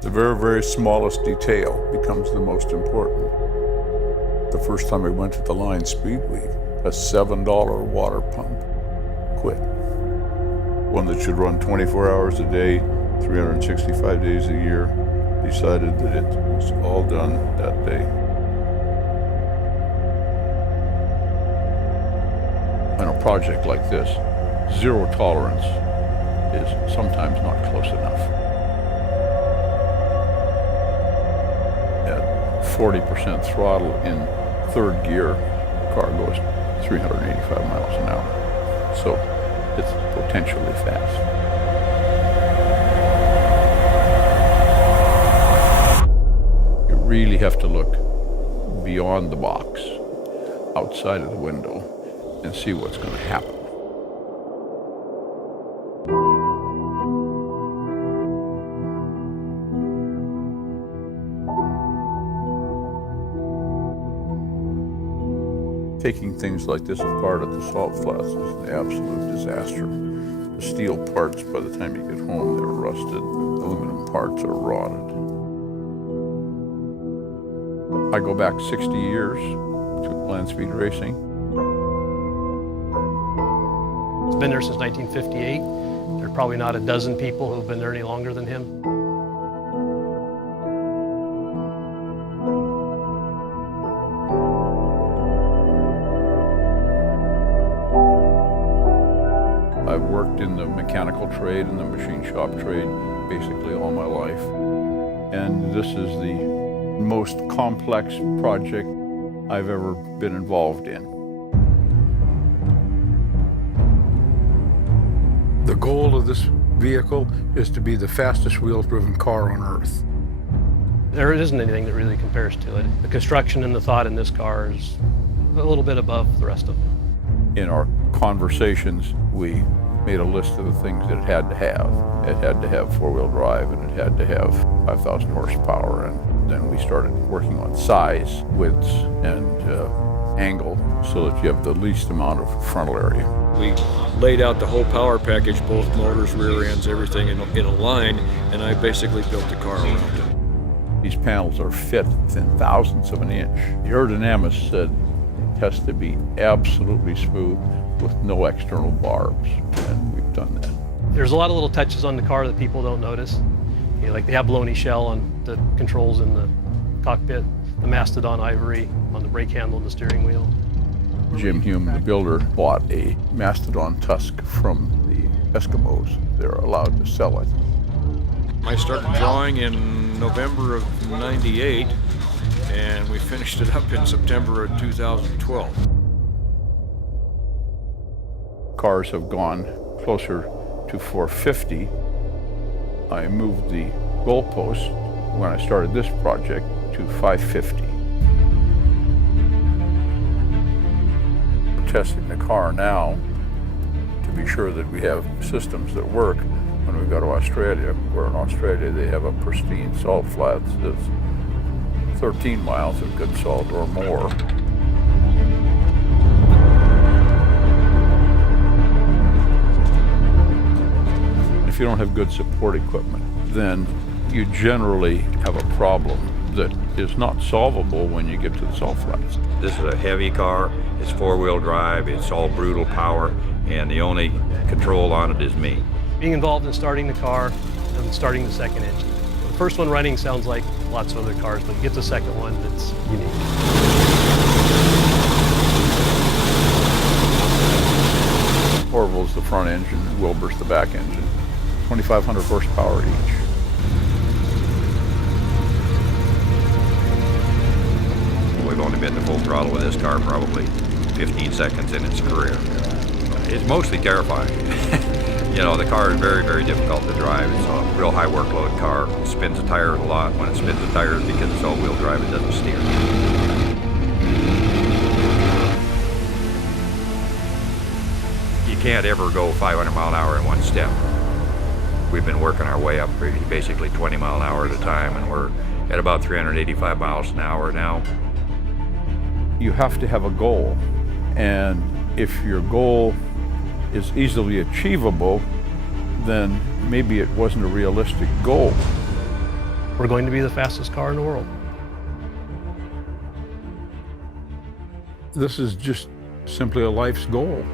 The very, very smallest detail becomes the most important. The first time I went to the line speed week, a $7 water pump quit. One that should run 24 hours a day, 365 days a year, decided that it was all done that day. On a project like this, zero tolerance is sometimes not close enough. At 40% throttle in third gear, the car goes 385 miles an hour. So it's potentially fast. You really have to look beyond the box, outside of the window, and see what's going to happen. Taking things like this apart at the salt flats is an absolute disaster. The steel parts, by the time you get home, they're rusted. Aluminum parts are rotted. I go back 60 years to land speed racing. It's been there since 1958. There are probably not a dozen people who have been there any longer than him. I've worked in the mechanical trade and the machine shop trade basically all my life. And this is the most complex project I've ever been involved in. The goal of this vehicle is to be the fastest wheel-driven car on Earth. There isn't anything that really compares to it. The construction and the thought in this car is a little bit above the rest of them. In our conversations, we made a list of the things that it had to have. It had to have four-wheel drive, and it had to have 5,000 horsepower. And then we started working on size, widths, and angle so that you have the least amount of frontal area. We laid out the whole power package, both motors, rear ends, everything in a line, and I basically built the car around it. These panels are fit within thousandths of an inch. The aerodynamist said it has to be absolutely smooth with no external barbs, and we've done that. There's a lot of little touches on the car that people don't notice. You know, like the abalone shell on the controls in the cockpit, the mastodon ivory on the brake handle and the steering wheel. Jim Hume, the builder, bought a mastodon tusk from the Eskimos. They're allowed to sell it. I started drawing in November of '98, and we finished it up in September of 2012. Cars have gone closer to 450. I moved the goalpost when I started this project to 550. We're testing the car now to be sure that we have systems that work when we go to Australia, where in Australia they have a pristine salt flats that's 13 miles of good salt or more. If you don't have good support equipment, then you generally have a problem that is not solvable when you get to the salt flats. This is a heavy car, it's four-wheel drive, it's all brutal power, and the only control on it is me. Being involved in starting the car and starting the second engine. The first one running sounds like lots of other cars, but you get the second one that's unique. Orville's the front engine, and Wilbur's the back engine. 2,500 horsepower each. We've only been to full throttle with this car probably 15 seconds in its career. It's mostly terrifying. You know, the car is very, very difficult to drive. It's a real high workload car. It spins the tires a lot. When it spins the tires, because it's all-wheel drive, it doesn't steer. You can't ever go 500 mile an hour in one step. We've been working our way up basically 20 mile an hour at a time, and we're at about 385 miles an hour now. You have to have a goal, and if your goal is easily achievable, then maybe it wasn't a realistic goal. we're going to be the fastest car in the world. This is just simply a life's goal.